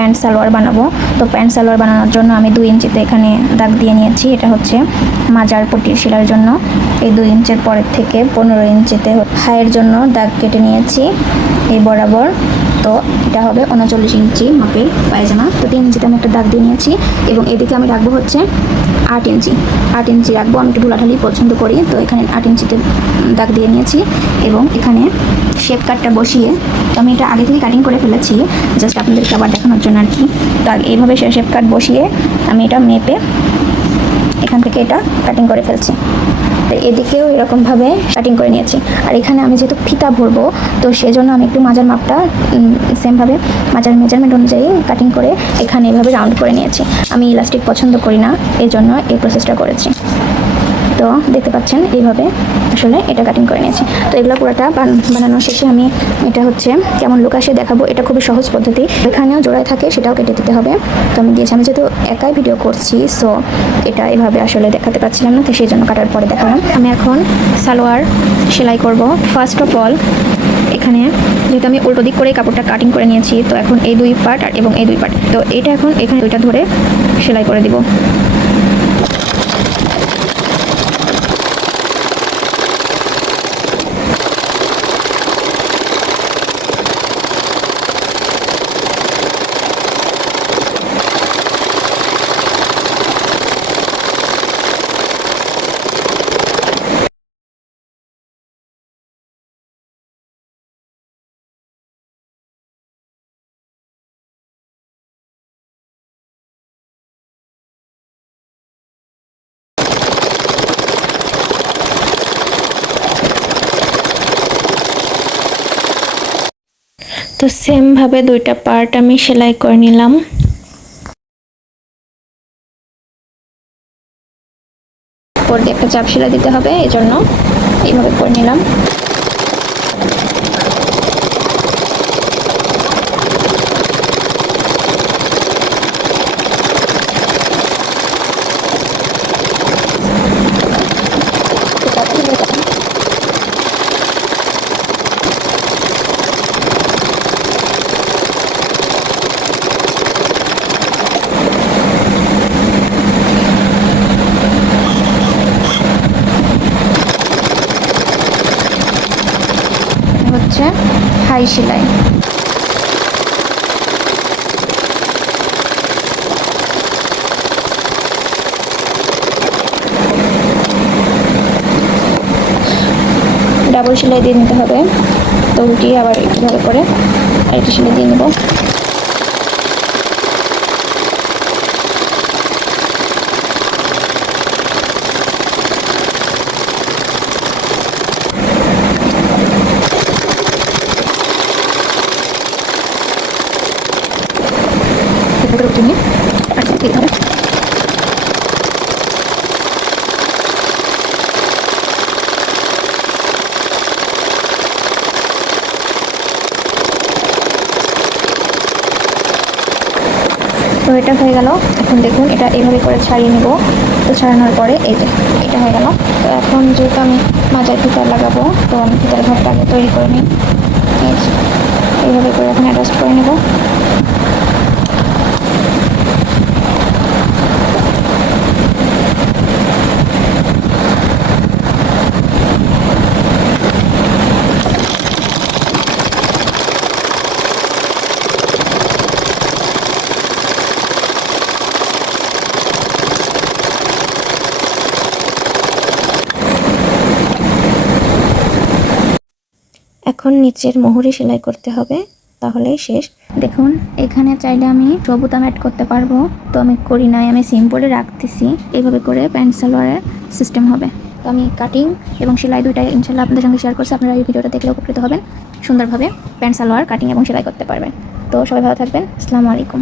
Pant salwar বানাবো। তো pant salwar বানানোর জন্য আমি 2 ইঞ্চিতে এখানে দাগ দিয়ে নিয়েছি। এটা হচ্ছে মাজার পট্টির সেলাইয়ের জন্য। এই 2 ইঞ্চের পরের থেকে 15 ইঞ্চিতে হাইয়ের জন্য দাগ কেটে নিয়েছি এই বরাবর। তো এটা হবে 39 ইঞ্চি মাপের পায়জামা। তো 3 ইঞ্চিতে আমি একটা দাগ দিয়ে নিয়েছি এবং এদিকে আমি রাখবো হচ্ছে 8 ইঞ্চি রাখবো। আমি একটু ঢোলাঢালি পছন্দ করি, তো এখানে 8 ইঞ্চিতে দাগ দিয়ে নিয়েছি এবং এখানে শেপ কাটটা বসিয়ে, তো আমি এটা আগে থেকে কাটিং করে ফেলেছি জাস্ট আপনাদেরকে আবার দেখানোর জন্য আর কি। তো এইভাবে শেপ কাট বসিয়ে আমি এটা মেপে এখান থেকে এটা কাটিং করে ফেলছি। এদিকেও এরকমভাবে কাটিং করে নিয়েছি। আর এখানে আমি যেহেতু ফিতা ভরবো, তো সেজন্য আমি একটু মাজার মাপটা সেমভাবে মাজার মেজারমেন্ট অনুযায়ী কাটিং করে এখানে এভাবে রাউন্ড করে নিয়েছি। আমি ইলাস্টিক পছন্দ করি না, এই জন্য এই প্রসেসটা করেছি। তো দেখতে পাচ্ছেন এইভাবে আসলে এটা কাটিং করে নিয়েছি। তো এগুলো পুরোটা বানানোর শেষে আমি এটা হচ্ছে কেমন লুক আসে দেখাবো। এটা খুবই সহজ পদ্ধতি, এখানেও জোড়ায় থাকে সেটাও কেটে দিতে হবে। তো আমি দিয়েছি, আমি যেহেতু একাই ভিডিও করছি, সো এটা এভাবে আসলে দেখাতে পারছিলাম না, তো সেই জন্য কাটার পরে দেখালাম। আমি এখন সালোয়ার সেলাই করব। ফার্স্ট অফ অল এখানে যেহেতু আমি উল্টো দিক করে কাপড়টা কাটিং করে নিয়েছি, তো এখন এই 2 পার্ট আর এবং এই 2 পার্ট, তো এটা এখন এখানে 2টা ধরে সেলাই করে দিব। তো সেমভাবে 2টা পার্ট আমি সেলাই করে নিলাম। উপর দিয়ে একটা চাপ সেলাই দিতে হবে, এই জন্য এইভাবে করে নিলাম। হচ্ছে হাই সেলাই। ডাবল সেলাই দিয়ে নিতে হবে, তো উল্টিয়ে আবার এইভাবে করে আরেকটা সেলাই দিয়ে নেব। তো এটা হয়ে গেল। এখন দেখুন এটা এইভাবে করে ছাড়িয়ে নেব। তো ছাড়ানোর পরে এই যে এটা হয়ে গেল। তো এখন যেহেতু আমি মাজার ফিতার লাগাবো, তো আমি ফিতার ঘরটা আগে তৈরি করে নিই। এইভাবে করে এখন অ্যাডজাস্ট করে নেব। এখন নিচের মোহরি সেলাই করতে হবে, তাহলেই শেষ। দেখুন এখানে চাইলে আমি বোতাম অ্যাড করতে পারবো, তো আমি করি নাই, আমি সিম্পলে রাখতেছি। এইভাবে করে প্যান্ট সালোয়ারের সিস্টেম হবে। তো আমি কাটিং এবং সেলাই 2টাই ইনশাল্লাহ আপনাদের সঙ্গে শেয়ার করছি। আপনারা এই ভিডিওটা দেখলে উপকৃত হবেন, সুন্দরভাবে প্যান্ট সালোয়ার কাটিং এবং সেলাই করতে পারবেন। তো সবাই ভালো থাকবেন। আসসালামু আলাইকুম।